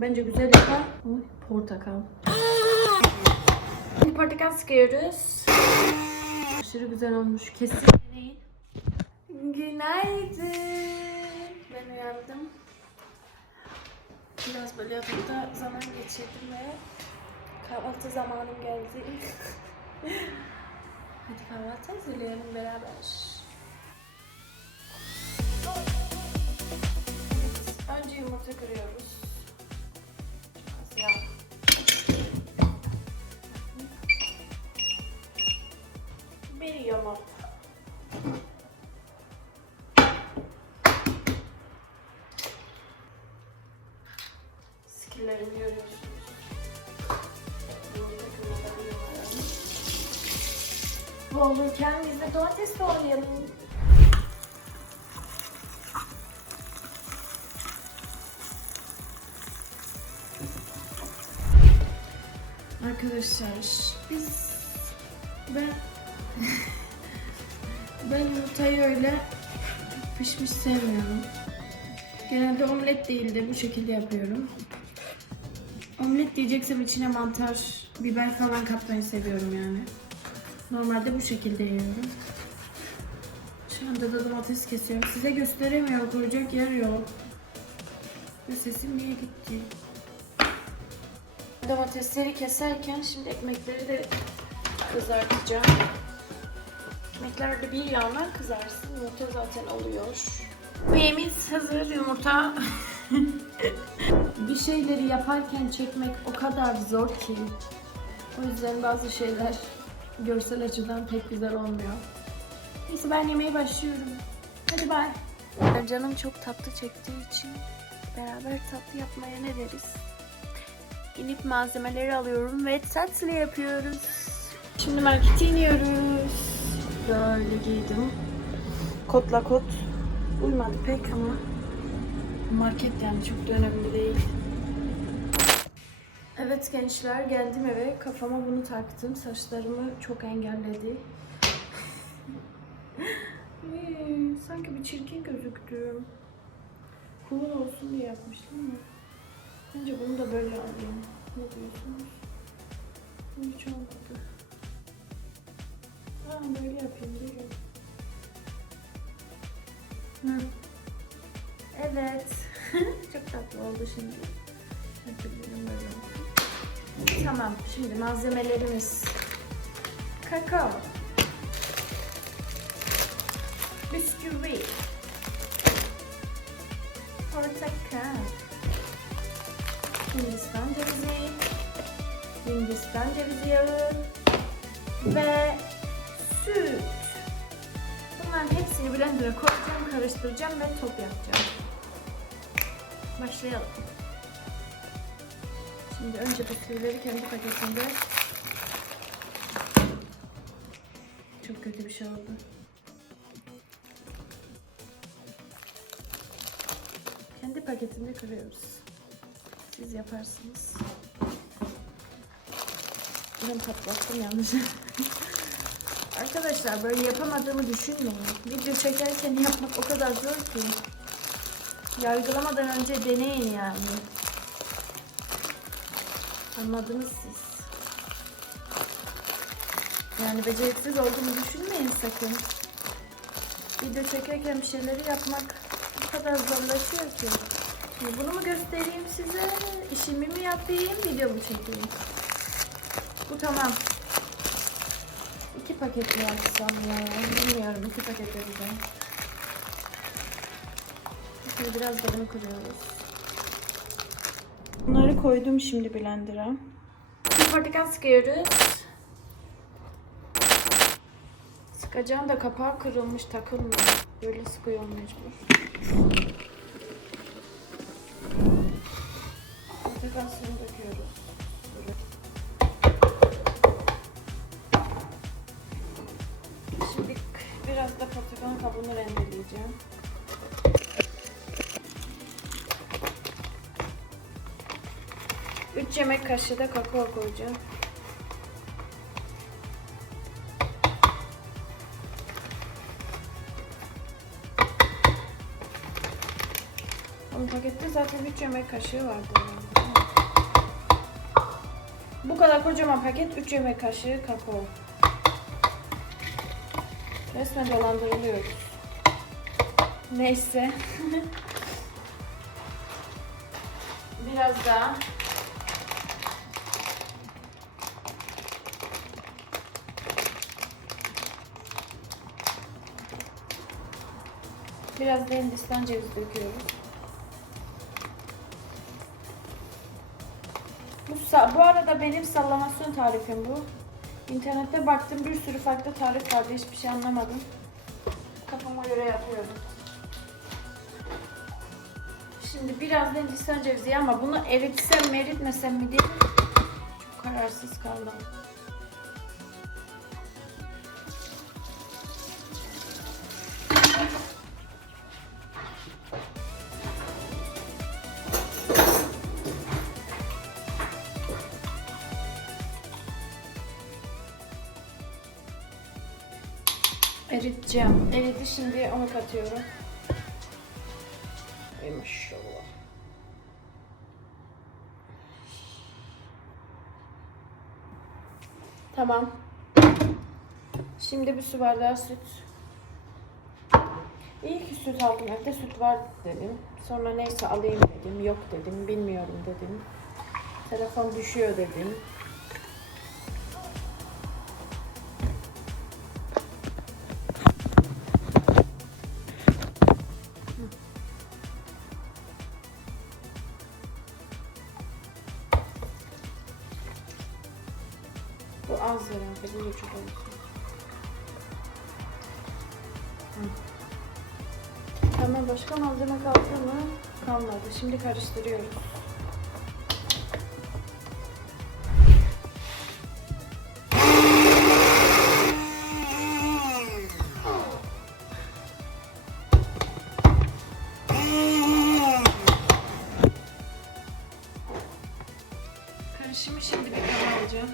Bence güzel yapar. Oy, portakal. Şimdi portakal sıkıyoruz. Aşırı güzel olmuş. Kesin deneyin. Günaydın. Ben uyandım. Biraz böyle yatakta zaman geçirdim ve kahvaltı zamanım geldi. Hadi kahvaltı hazırlayalım beraber. Önce yumurta kırıyoruz. Yağ. Bir yumurta. Skillerimi görüyorsunuz. Bu olurken biz de domates doğrayalım. Arkadaşlar biz ben ben yumurtayı öyle pişmiş sevmiyorum. Genelde omlet değil de bu şekilde yapıyorum. Omlet diyeceksem içine mantar, biber falan katmayı seviyorum yani. Normalde bu şekilde yiyorum. Şu anda da domates kesiyorum. Size gösteremiyorum. Koyacak yer yok. Ve sesim niye gitti? Domatesleri keserken şimdi ekmekleri de kızartacağım. Ekmekler de bir yandan kızarsın. Yumurta zaten oluyor. Yemeğimiz hazır. Yumurta bir şeyleri yaparken çekmek o kadar zor ki. O yüzden bazı şeyler görsel açıdan pek güzel olmuyor. Neyse ben yemeğe başlıyorum. Hadi bay. Canım çok tatlı çektiği için beraber tatlı yapmaya ne deriz? İnip malzemeleri alıyorum ve tatlı yapıyoruz. Şimdi markete iniyoruz. Böyle giydim. Kotla kot. Uymadı pek ama market yani çok da önemli değil. Evet gençler geldim eve kafama bunu taktım. Saçlarımı çok engelledi. Ee, Sanki bir çirkin gözüktüm. Cool olsun diye yapmıştım ama. Bence bunu da böyle alayım. Ne diyorsunuz? Hiç olmadı. Ha böyle yapayım değil Hı. Evet. Çok tatlı oldu şimdi. Tamam. Şimdi malzemelerimiz. Kakao. Bisküvi. Portakal. Hindistan cevizi. Hindistan cevizi yağı. Ve süt. Bunların hepsini blender'a koyacağım, karıştıracağım ve top yapacağım. Başlayalım. Şimdi önce bisküvileri kendi paketinde çok kötü bir şey oldu. Kendi paketinde kırıyoruz. Siz yaparsınız. Ben patlattım yalnız. Arkadaşlar böyle yapamadığımı düşünmeyin. Video çekerken yapmak o kadar zor ki. Yargılamadan önce deneyin yani. Anladınız siz. Yani beceriksiz olduğumu düşünmeyin sakın. Video çekerken bir şeyleri yapmak o kadar zorlaşıyor ki. Bunu mu göstereyim size? İşimi mi yapayım? Video mu çekeyim? Bu tamam. İki paket mi yapsam ya? Bilmiyorum. iki paket yapacağım. Şimdi biraz bunu kırıyoruz. Bunları koydum şimdi blender'a. Şimdi portakal sıkıyoruz. Sıkacağım da kapağı kırılmış takılmıyor. Böyle sıkıyorum mecbur. Suyunu döküyoruz. Şimdi biraz da portakal kabuğunu rendeleyeceğim. Üç yemek kaşığı da kakao koyacağım. Onun pakette zaten 3 yemek kaşığı vardı. herhalde. Bu kadar kocaman paket 3 yemek kaşığı kakao. Resmen dolandırılıyoruz. Neyse. Biraz daha. Biraz da Hindistan cevizi döküyoruz. Bu, arada benim sallamasyon tarifim bu. İnternette baktım bir sürü farklı tarif vardı hiçbir şey anlamadım. Kafama göre yapıyorum. Şimdi biraz da Hindistan cevizi ama bunu eritsem mi eritmesem mi diye çok kararsız kaldım. Eriteceğim. Eridi şimdi onu katıyorum. Ay maşallah. Tamam. Şimdi bir su bardağı süt. İyi ki süt aldım evde süt var dedim. Sonra neyse alayım dedim. Yok dedim. Bilmiyorum dedim. Telefon düşüyor dedim. Bu az herhalde. Bu da çok. Hı. Tamam başka malzeme kaldı mı? Kalmadı. Şimdi karıştırıyoruz. Karışımı şimdi bir kaba alacağım.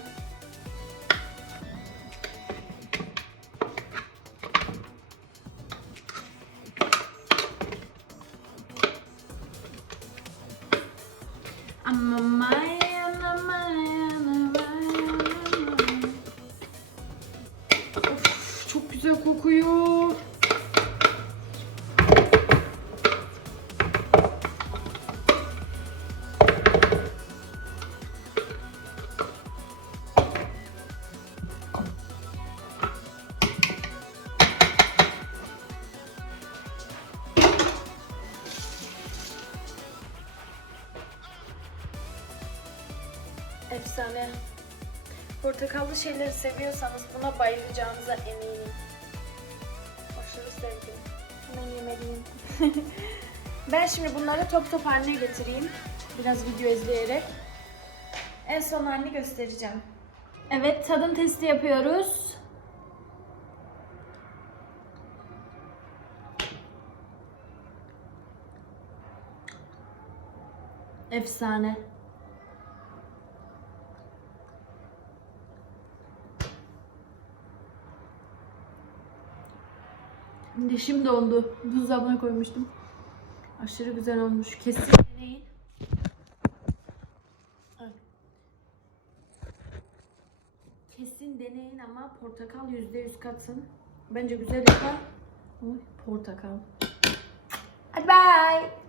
Efsane. Portakallı şeyleri seviyorsanız buna bayılacağınıza eminim. Aşırı sevdim. Hemen yemeliyim. ben şimdi bunları top top haline getireyim. Biraz video izleyerek. En son halini göstereceğim. Evet tadım testi yapıyoruz. Efsane. Dişim dondu. Buzdolabına koymuştum. Aşırı güzel olmuş. Kesin deneyin. Kesin deneyin ama portakal %100 katın. Bence güzel yapar. Portakal. Hadi bye.